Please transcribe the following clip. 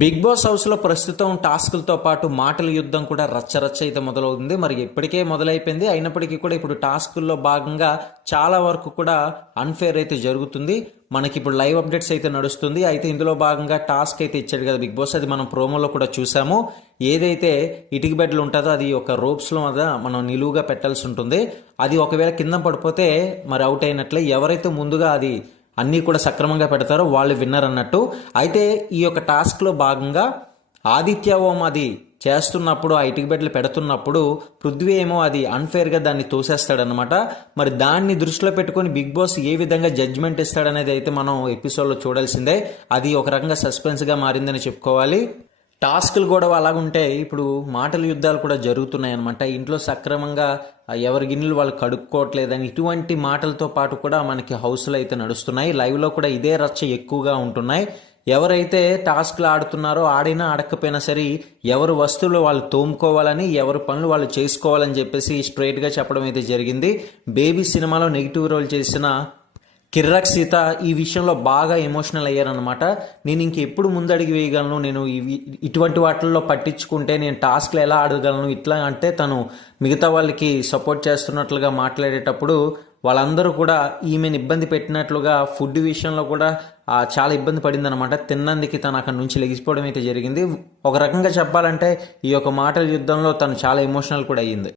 Big boss హౌస్లో ప్రస్తుతం టాస్కులతో పాటు మాటల యుద్ధం కూడా రచ్చరచ్చ అయితే మొదలవుతుంది. మరి ఇప్పటికే మొదలైపోయింది. అయినప్పటికీ కూడా ఇప్పుడు టాస్కుల్లో భాగంగా చాలా వరకు కూడా అన్ఫేర్ అయితే జరుగుతుంది. మనకి ఇప్పుడు లైవ్ అప్డేట్స్ అయితే నడుస్తుంది. అయితే ఇందులో భాగంగా టాస్క్ అయితే ఇచ్చాడు కదా బిగ్ బాస్, అది మనం ప్రోమోలో కూడా చూసాము. ఏదైతే ఇటుక బెడ్లు ఉంటుందో అది ఒక రోప్స్లో మీద మనం నిలువుగా పెట్టాల్సి ఉంటుంది. అది ఒకవేళ కింద పడిపోతే మరి అవుట్ అయినట్లే. ఎవరైతే ముందుగా అది అన్నీ కూడా సక్రమంగా పెడతారో వాళ్ళు విన్నర్ అన్నట్టు. అయితే ఈ యొక్క టాస్క్లో భాగంగా ఆదిత్య ఓం అది చేస్తున్నప్పుడు, ఆ ఇటుక బెడ్లు పెడుతున్నప్పుడు పృథ్వీ ఏమో అది అన్ఫేర్గా దాన్ని తోసేస్తాడనమాట. మరి దాన్ని దృష్టిలో పెట్టుకొని బిగ్ బాస్ ఏ విధంగా జడ్జ్మెంట్ ఇస్తాడనేది అయితే మనం ఎపిసోడ్లో చూడాల్సిందే. అది ఒక రకంగా సస్పెన్స్గా మారిందని చెప్పుకోవాలి. టాస్కులు కూడా అలాగుంటే ఇప్పుడు మాటల యుద్ధాలు కూడా జరుగుతున్నాయి అనమాట. ఇంట్లో సక్రమంగా ఎవరి గిన్నెలు వాళ్ళు కడుక్కోవట్లేదని ఇటువంటి మాటలతో పాటు కూడా మనకి హౌస్లో అయితే నడుస్తున్నాయి. లైవ్లో కూడా ఇదే రచ్చ ఎక్కువగా ఉంటున్నాయి. ఎవరైతే టాస్క్లు ఆడుతున్నారో, ఆడినా ఆడకపోయినా సరే ఎవరు వస్తువులు వాళ్ళు తోముకోవాలని, ఎవరి పనులు వాళ్ళు చేసుకోవాలని చెప్పేసి స్ట్రైట్గా చెప్పడం అయితే జరిగింది. బేబీ సినిమాలో నెగిటివ్ రోల్ చేసిన కిర్రక్ సీత ఈ విషయంలో బాగా ఎమోషనల్ అయ్యారనమాట. నేను ఇంకెప్పుడు ముందడిగి వేయగలను, నేను ఇటువంటి వాటిల్లో పట్టించుకుంటే నేను టాస్క్లు ఎలా ఆడగలను ఇట్లా అంటే తను మిగతా వాళ్ళకి సపోర్ట్ చేస్తున్నట్లుగా మాట్లాడేటప్పుడు వాళ్ళందరూ కూడా ఈమెను ఇబ్బంది పెట్టినట్లుగా ఫుడ్ విషయంలో కూడా చాలా ఇబ్బంది పడింది అనమాట. తిన్నందుకు తను అక్కడి నుంచి లెగిసిపోవడం అయితే జరిగింది. ఒక రకంగా చెప్పాలంటే ఈ యొక్క మాటల యుద్ధంలో తను చాలా ఎమోషనల్ కూడా అయ్యింది.